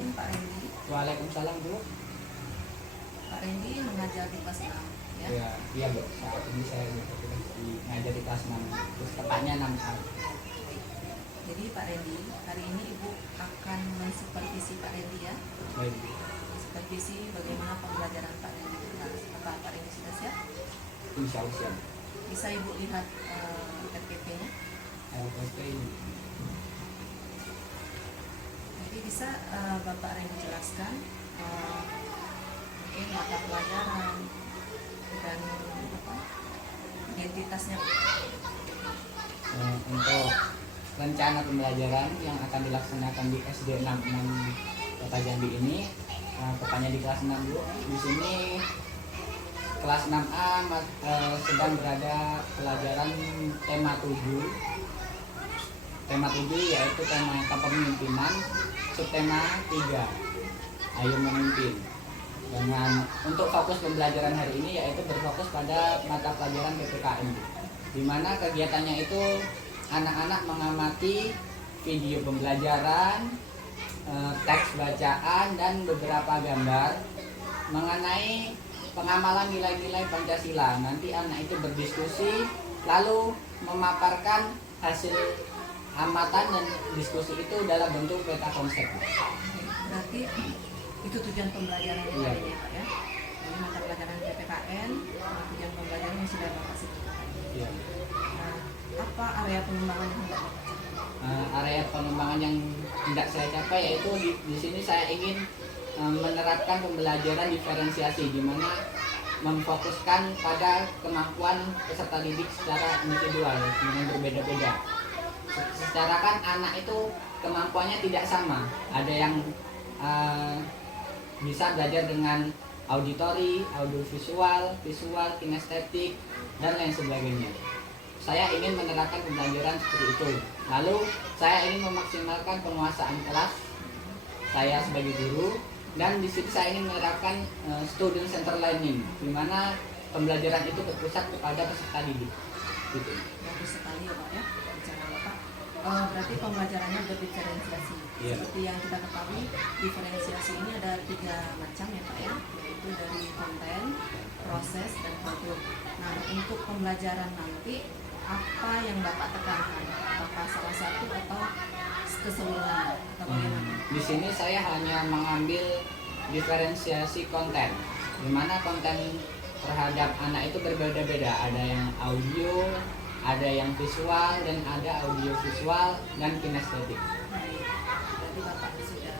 Assalamualaikum Pak Rendi. Waalaikumsalam Bu. Pak Rendi mengajar di kelas 6 ya? Iya Bu, saat ini saya ngajar di kelas 6, terus tepatnya 6A. Jadi Pak Rendi, hari ini Ibu akan mensupervisi Pak Rendi ya? Baik. Supervisi bagaimana pembelajaran Pak Rendi di kelas. Apa Pak Rendi sudah siap? Insya Allah siap. Bisa Ibu lihat RPP-nya? LPSP ini. Jadi bisa Bapak Rendi jelaskan mungkin mata pelajaran dan identitasnya. Untuk rencana pembelajaran yang akan dilaksanakan di SD 66 Kota Jambi ini, tepatnya di kelas 6 Bu. Di sini kelas 6A sedang berada pelajaran tema 7. Tema 7 yaitu tema kepemimpinan, subtema 3, ayo memimpin. Dengan untuk fokus pembelajaran hari ini yaitu berfokus pada mata pelajaran PPKN, di mana kegiatannya itu anak-anak mengamati video pembelajaran, teks bacaan dan beberapa gambar mengenai pengamalan nilai-nilai Pancasila. Nanti anak itu berdiskusi lalu memaparkan hasil amatan dan diskusi itu dalam bentuk peta konsep. Berarti itu tujuan pembelajaran yang Iya. ya Pak ya? Jadi mata pelajaran PPKN, tujuan pembelajaran yang sudah Bapak sebutkan. Iya. Apa area pengembangan yang hendak Bapak capai? Area pengembangan yang tidak saya capai yaitu di sini saya ingin menerapkan pembelajaran diferensiasi, di mana memfokuskan pada kemampuan peserta didik secara individual yang berbeda-beda. Secara kan anak itu kemampuannya tidak sama. Ada yang bisa belajar dengan auditori, audiovisual, visual, kinestetik, dan lain sebagainya. Saya ingin menerapkan pembelajaran seperti itu. Lalu saya ingin memaksimalkan penguasaan kelas saya sebagai guru, dan di situ saya ingin menerapkan student center learning, di mana pembelajaran itu berpusat kepada peserta didik. Gitu. Bagus sekali ya Pak ya, bicara Bapak. Berarti pembelajarannya berdiferensiasi. Iya. Seperti yang kita ketahui, diferensiasi ini ada 3 macam ya Pak ya, yaitu dari konten, proses, dan produk. Nah, untuk pembelajaran nanti apa yang Bapak tekankan? Apakah salah satu atau keseluruhan atau bagaimana? Di sini saya hanya mengambil diferensiasi konten, di mana konten terhadap anak itu berbeda-beda. Ada yang audio, ada yang visual, dan ada audio visual dan kinestetik. Baik, berarti Bapak sudah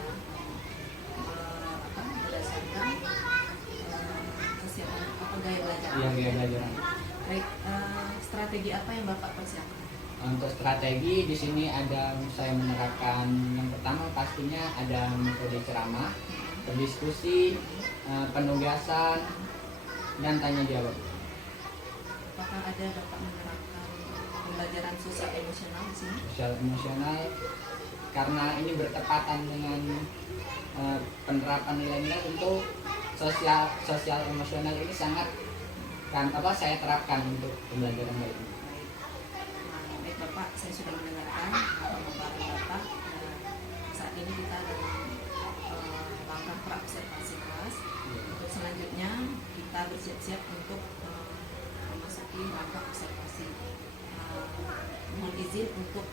berdasarkan kesiapan atau gaya belajar. Yang dia belajaran. Baik, strategi apa yang Bapak persiapkan? Untuk strategi di sini ada saya menerapkan yang pertama pastinya ada metode ceramah, berdiskusi, penugasan, dan tanya jawab. Apakah ada Bapak menerapkan pembelajaran sosial emosional di sini? Sosial emosional, karena ini bertepatan dengan penerapan nilai-nilai, untuk sosial emosional ini sangat saya terapkan untuk pembelajaran baik ini. Baik Bapak, saya sudah mendengarkan pemaparan Bapak. Saat ini kita dalam langkah praobservasi kelas. Untuk selanjutnya kita bersiap-siap untuk memasuki langkah observasi. Mohon izin untuk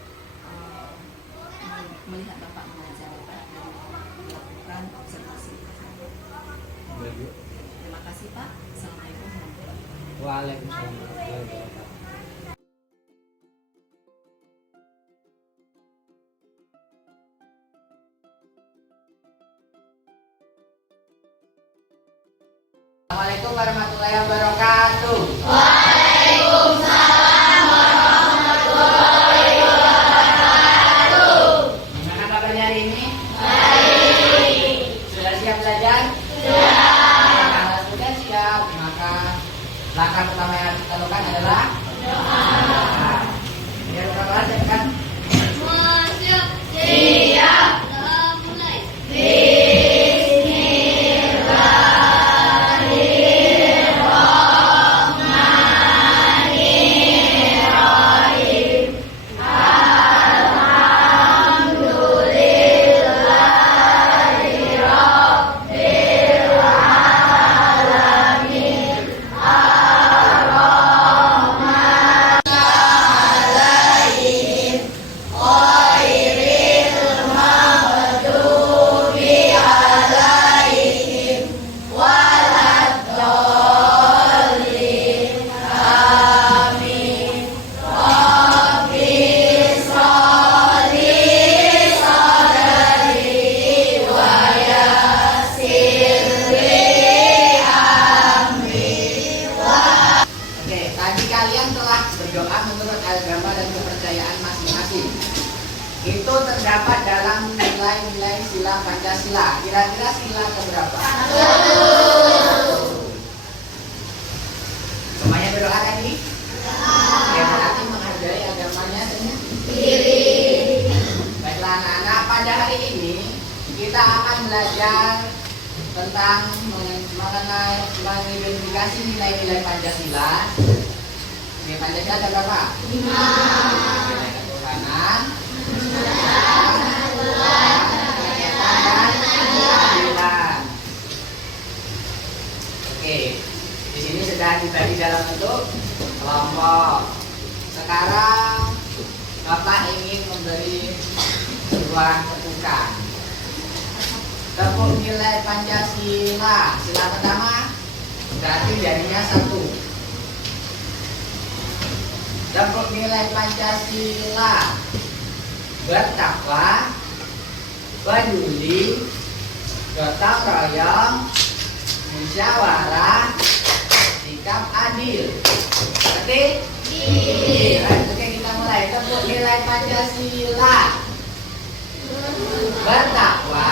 melihat Bapak mengajar Bapak dan melakukan observasi. Terima kasih Pak. Assalamualaikum warahmatullahi wabarakatuh. Waalaikumsalam warahmatullahi wabarakatuh. Assalamualaikum warahmatullahi wabarakatuh. Gimana kabarnya hari ini? Baik. Sudah siap belajar? Kalau sudah siap, maka langkah pertama yang harus kita lakukan adalah doa. Biar berapa aja kan? Siap. Mulai. tadi kalian telah berdoa menurut agama dan kepercayaan masing-masing. Itu terdapat dalam nilai-nilai sila Pancasila. Kira-kira sila keberapa? Semuanya berdoa tadi? Ya, berarti menghargai agamanya sendiri. Baiklah anak-anak, pada hari ini kita akan belajar tentang mengenai mengidentifikasi nilai-nilai Pancasila. Nilai Pancasila ada berapa? 5. Nilai ketuhanan, keadilan. Oke, di sini sudah dibagi dalam bentuk kelompok. Sekarang Bapak ingin memberi sebuah tepukan. Tepuk nilai Pancasila. Sila pertama berarti jadinya 1. Tepuk nilai Pancasila. Bertakwa, peduli, gotong royong, musyawarah, sikap adil. Ngerti? Oke, kita mulai. Tepuk nilai Pancasila. Bertakwa,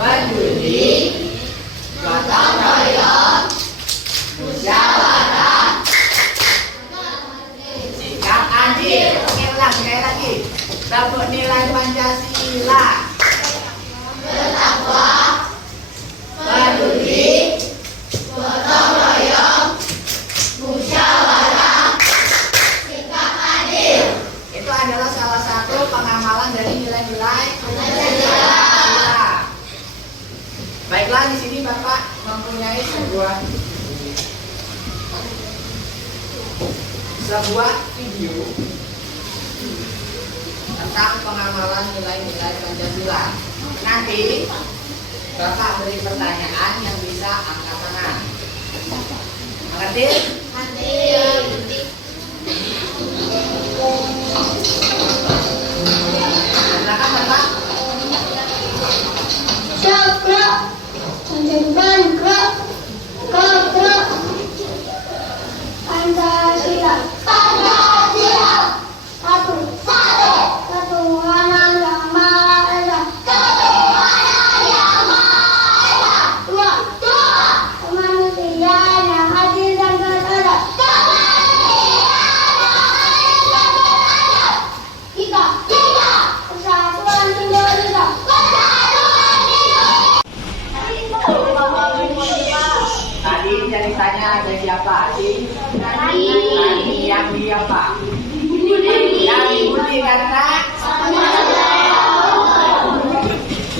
peduli, gotong royong, musyawarah, sikap adil. Oke, ulang sekali lagi. Tepuk nilai Pancasila. Bertakwa, peduli, gotong royong, musyawarah, sikap adil. Itu adalah salah satu pengamalan dari nilai-nilai Pancasila. Baiklah, di sini Bapak mempunyai sebuah video tentang pengamalan nilai-nilai Pancasila. Nanti Bapak beri pertanyaan yang bisa angkat tangan. Mengerti? Nanti. Silakan Bapak. Cakra, Pancasila, Pancasila, Pancasila, satu, ketuhanan yang maha esa, ketuhanan yang maha esa, 2, kemanusiaan yang adil dan beradab, kemanusiaan yang adil dan beradab, 3, persatuan Indonesia, Tadi ceritanya ada siapa sih? Tadi yang dia apa? Yang diikuti karena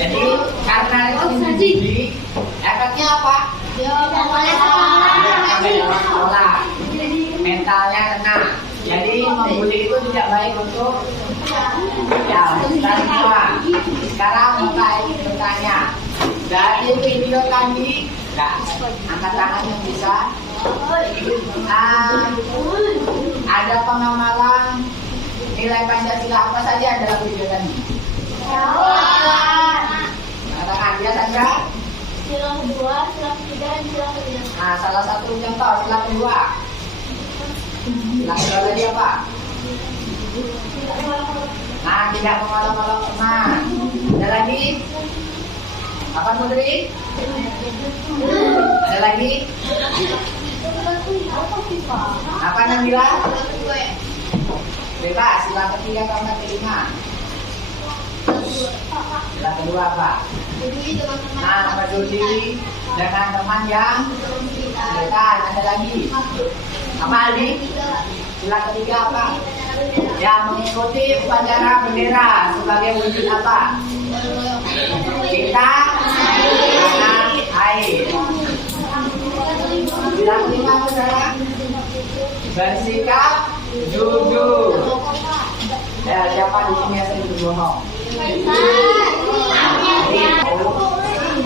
jadi karena itu dipuji, efeknya apa? Dalam sekolah, mentalnya kena. Jadi membuli itu tidak baik untuk ya. Sekarang Bapak ingin bertanya dari video tadi. Angkat tangan yang bisa. Ada pengamalan nilai Pancasila apa saja dalam video tadi? Katakan dia saja. Sila kedua, sila ketiga, dan sila kelima. Nah, salah satu contoh sila kedua. Sila kedua tadi apa? Nah, tidak mengalang-alang teman. Ada lagi? Apa Putri? Ada lagi? Apa Nabila? Bebas, sila ketiga sama kelima. Sila kedua apa? Nah, peduli dengan teman yang dekat. Ada lagi? Apa Aldi? Sila ketiga apa? Yang mengikuti upacara bendera sebagai wujud apa? Kita tanah air. Sila kelima apa saudara? Bersikap jujur. Ya, siapa di sini yang sering berbohong?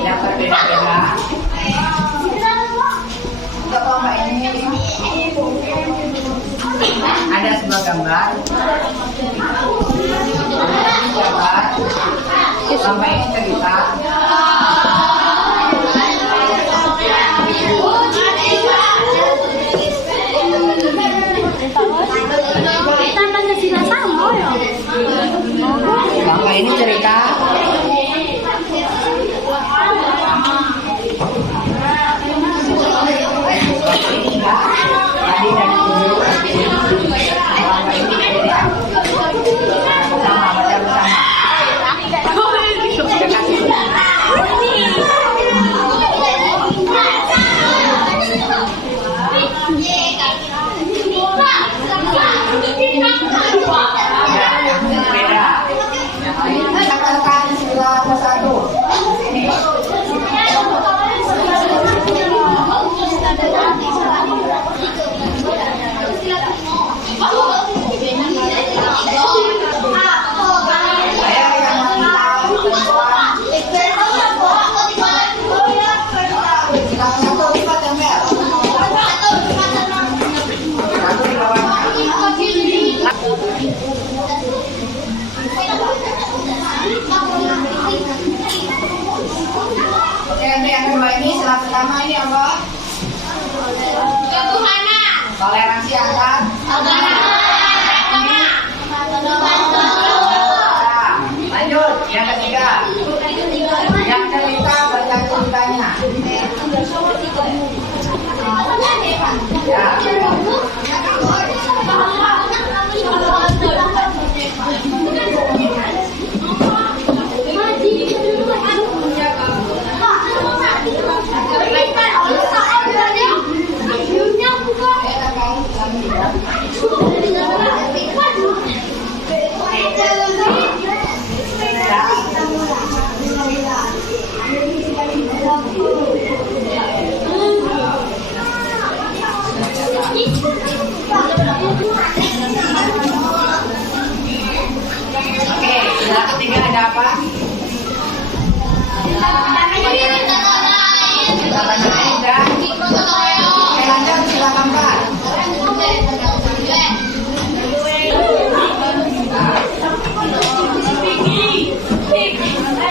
Yang berbeda-beda. Untuk kelompok ini ada sebuah gambar. Sampai ini cerita. ini cerita tadi dari dulu bersama baca bersama. Katakan sila ke-1. Saya yang meminta bantuan. Silakan satu lipat ya, Mel. Satu di bawahnya. Oke, untuk yang kedua ini sila pertama ini apa? Toleransi antar lanjut, yang ketiga. Yang cerita baca ceritanya. Ya. Oke, yang ketiga ada apa? Kita tanyain dan oke, lanjut silakan Pak.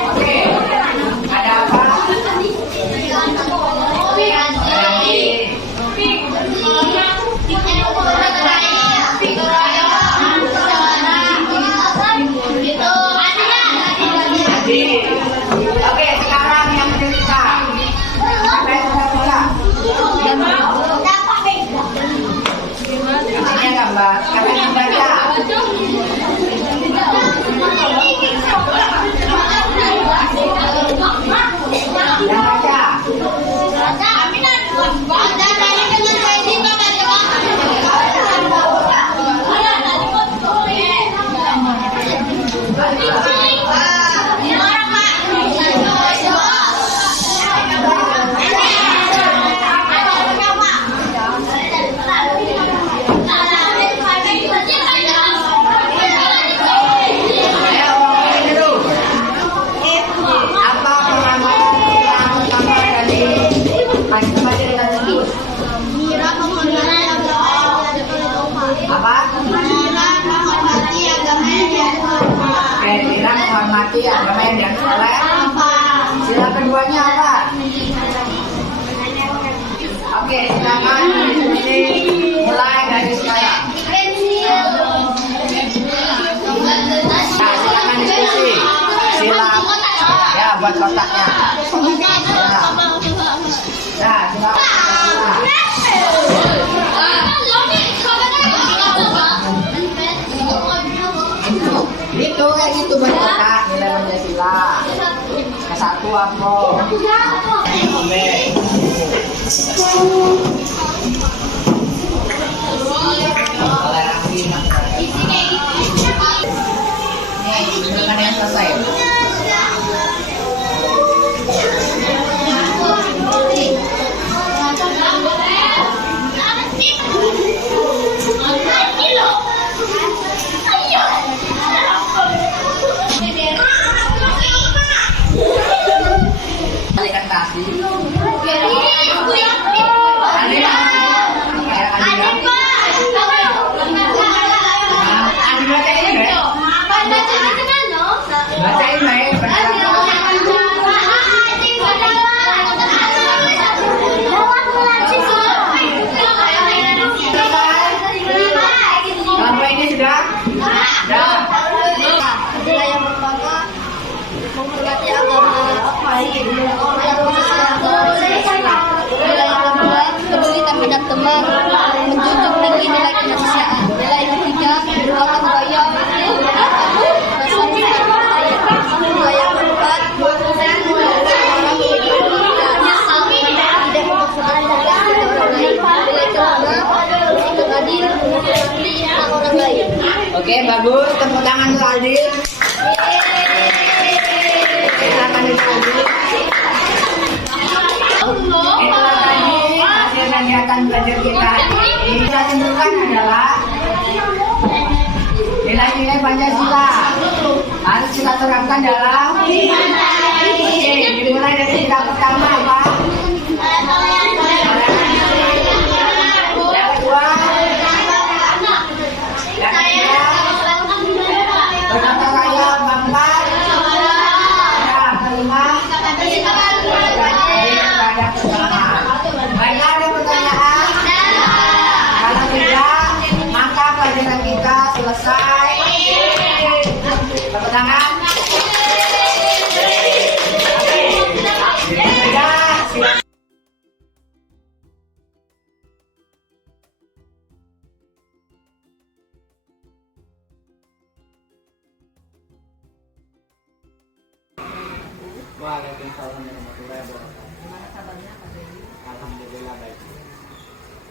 Oke, ada apa? Oke, sekarang yang cerita. Sampai sudah. Ini gambar, kata membaca. Yang baca. Menghormati agama yang dianut oleh sila keduanya apa? Oke, silakan diskusi mulai dari sekarang. Nah, silakan diskusi. Sila ya buat kotaknya. Nah, silakan. Itu kayak gitu banyak nilai Pancasila. Ke-1 apa? B. Toleransi. Ini dengan yang selesai. Kantasi. Bacain teman menjunjung tinggi nilai kemanusiaan. Nilai ketiga gotong royong. Nilai yang keempat orang tidak mempersoalkan orang lain. Nilai kelima bersikap adil seperti orang lain. Oke, bagus. Tepuk tangan untuk Aldi. Silakan Aldi. Itulah tadi hasil kegiatan belajar kita. Kita tentukan adalah nilai-nilai Pancasila harus kita terapkan dalam. Oke, dimulai dari tingkat pertama apa? Yang kedua, yang ketiga, berkata raya bangsa. Yang kelima, terhadap kesalahan. Baiklah, ada pertanyaan? Kalau tidak, maka pelajaran kita selesai. Tepuk tangan. Waalaikumsalam warahmatullahi wabarakatuh. Gimana kabarnya Pak Randy? Alhamdulillah baik.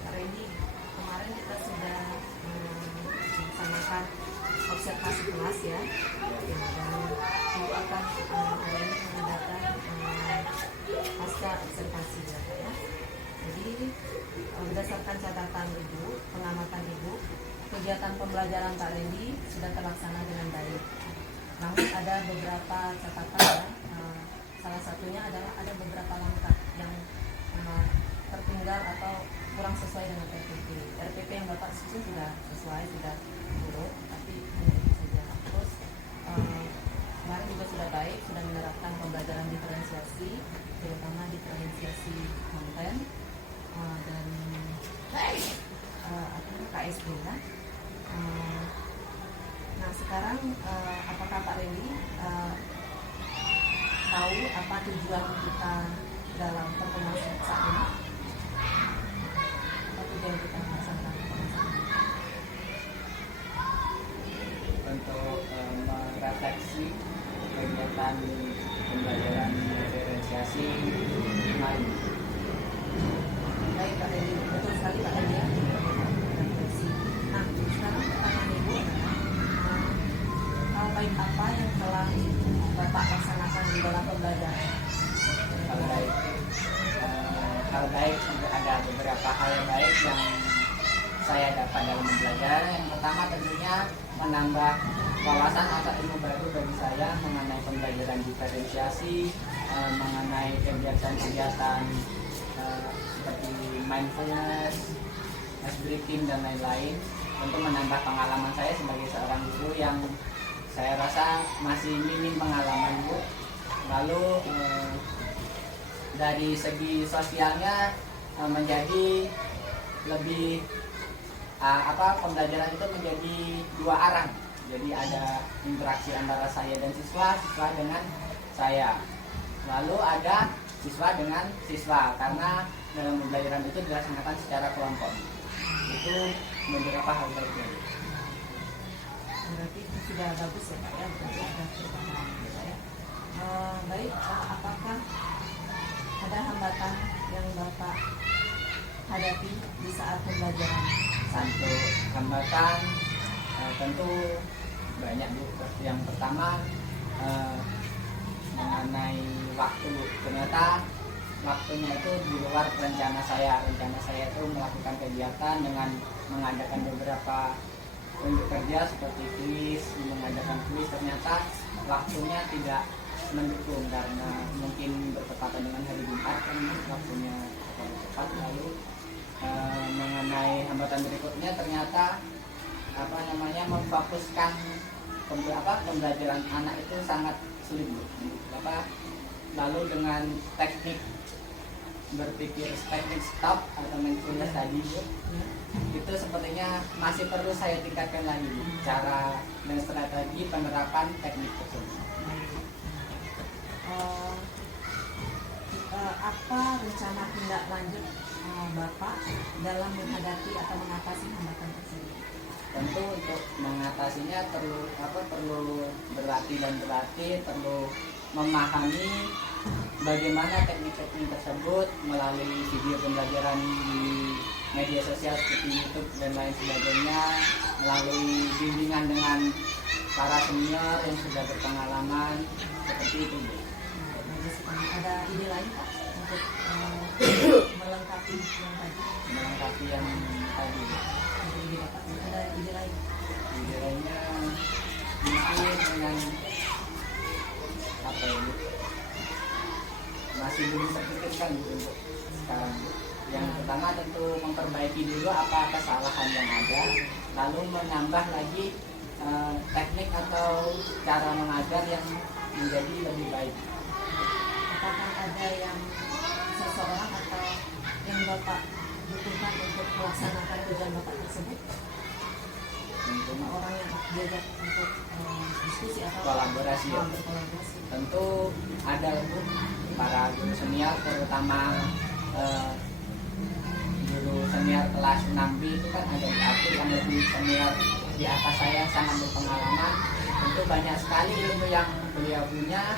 Pak Randy, kemarin kita sudah melaksanakan observasi kelas ya, dan Ibu akan hari ini mengadakan pasca observasi ya Pak ya. Jadi berdasarkan catatan Ibu, pengamatan Ibu, kegiatan pembelajaran Pak Randy sudah terlaksana dengan baik. Namun ada beberapa catatan ya. Salah satunya adalah ada beberapa langkah yang tertinggal atau kurang sesuai dengan RPP. RPP yang Bapak susun sudah sesuai, sudah turut, tapi hanya itu saja. Terus kemarin juga sudah baik, sudah menerapkan pembelajaran diferensiasi, terutama diferensiasi konten dan KSB ya. Nah sekarang apakah Pak Randy tahu apa tujuan kita dalam pertemuan saat ini? Apa tujuan kita melaksanakan pertemuan saat ini? Untuk merefleksi kegiatan pembelajaran diferensiasi kemarin. Baik Pak Randy, betul sekali Pak Randy ya. Refleksi. Nah sekarang pertanyaan Ibu adalah hal baik apa yang telah Bapak laksanakan di dalam pembelajaran? Hal baik ada beberapa hal yang baik yang saya dapat dalam belajar. Yang pertama tentunya menambah wawasan atau ilmu baru bagi saya mengenai pembelajaran diferensiasi, mengenai kegiatan-kegiatan seperti mindfulness, ice breaking dan lain-lain. Tentu menambah pengalaman saya sebagai seorang guru yang saya rasa masih minim pengalaman Bu. Lalu dari segi sosialnya menjadi lebih pembelajaran itu menjadi dua arah. Jadi ada interaksi antara saya dan siswa, siswa dengan saya. Lalu ada siswa dengan siswa karena dalam pembelajaran itu dilaksanakan secara kelompok. Itu beberapa hal baiknya. Berarti itu sudah bagus ya Pak ya, berarti ada perubahan gitu ya. Baik, apakah ada hambatan yang Bapak hadapi di saat pembelajaran? Satu hambatan tentu banyak Bu. Yang pertama mengenai waktu. Ternyata waktunya itu di luar rencana saya. Rencana saya itu melakukan kegiatan dengan mengadakan beberapa unjuk kerja seperti kuis, mengadakan kuis. Ternyata waktunya tidak mendukung karena mungkin bertepatan dengan hari Jumat kan waktunya terlalu cepat. Lalu mengenai hambatan berikutnya ternyata memfokuskan pembelajaran anak itu sangat sulit Bu. Lalu dengan teknik berpikir teknik stop atau mindfulness tadi Bu, itu sepertinya masih perlu saya tingkatkan lagi cara dan strategi penerapan teknik tersebut. Apa rencana tindak lanjut Bapak dalam menghadapi atau mengatasi hambatan tersebut? Tentu untuk mengatasinya perlu berlatih dan berlatih, perlu memahami bagaimana teknik-teknik tersebut melalui video pembelajaran di media sosial seperti YouTube dan lain sebagainya, melalui bimbingan dengan para senior yang sudah berpengalaman seperti itu, Bu. Bagus sekali. Ada ide lain Pak untuk melengkapi yang tadi? Melengkapi yang tadi. Untuk ide Bapak, ada ide lain? Ide lainnya mungkin dengan apa ya, Bu? Masih belum terpikirkan, Bu, untuk sekarang, Bu. Yang pertama tentu memperbaiki dulu apa kesalahan yang ada, lalu menambah lagi teknik atau cara mengajar yang menjadi lebih baik. Apakah ada yang seseorang atau yang Bapak butuhkan untuk melaksanakan tujuan Bapak tersebut? Tentunya Orang yang diajak untuk diskusi atau Kolaborasi, ya. berkolaborasi. Tentu ada, Bu, para guru senior, terutama guru senior kelas 6B itu kan ada di aku yang lebih senior di atas saya, sangat berpengalaman. Tentu banyak sekali ilmu yang beliau punya,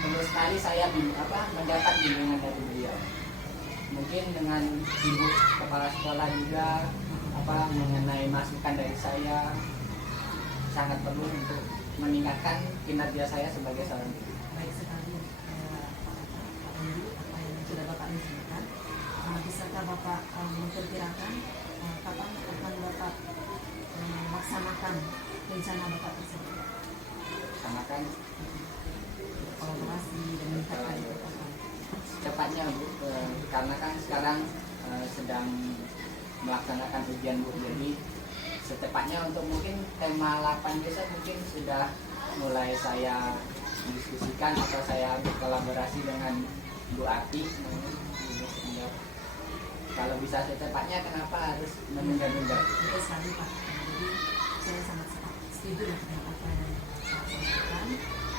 perlu sekali saya mendapat bimbingan dari beliau. Mungkin dengan ibu kepala sekolah juga mengenai masukan dari saya sangat perlu untuk meningkatkan kinerja saya sebagai seorang guru. Baik sekali Pak Andi, apa yang sudah Bapak infokan. Bisakah Bapak memperkirakan kapan akan Bapak melaksanakan rencana Bapak tersebut? Samakan Kolaborasi dan meningkatkan kekuatan. cepatnya, Bu, karena kan sekarang sedang melaksanakan ujian, Bu, jadi secepatnya untuk mungkin tema 8 besok mungkin sudah mulai saya diskusikan atau saya berkolaborasi dengan Bu Ati. Kalau bisa secepatnya, kenapa harus menunda-nunda? Betul sekali Pak. Jadi saya sangat setuju dengan apa yang Bapak sampaikan.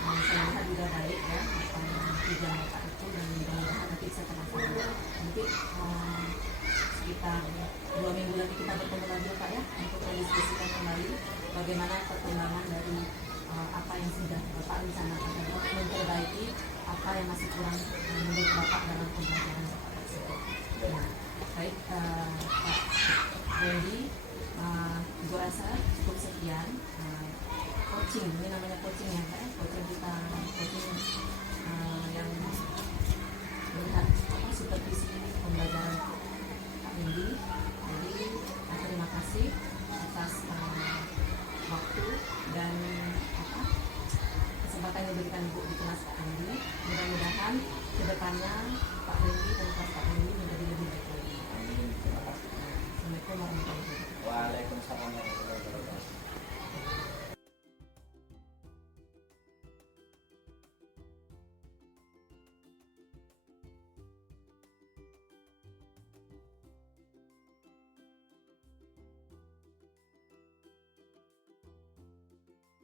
Saya lihat juga baik ya apa yang tujuan Bapak itu, dan mudah-mudahan nanti saya terlaksana. Nanti sekitar 2 minggu lagi kita bertemu lagi ya Pak ya, untuk mendiskusikan kembali bagaimana perkembangan dari apa yang sudah Bapak rencanakan dan memperbaiki apa yang masih kurang menurut Bapak dalam pembelajaran Bapak tersebut. Nah, baik Pak Randy, gue rasa cukup sekian coaching, ini namanya coaching ya Pak, coaching kita, coaching yang melihat supervisi pembelajaran Pak Randy. Jadi terima kasih atas waktu dan kesempatan yang diberikan Ibu di kelas Pak Randy. Mudah-mudahan kedepannya Pak Randy dan kelas Pak Randy menjadi lebih baik lagi. Amin. Terima kasih. Assalamualaikum warahmatullahi wabarakatuh. Waalaikumsalam.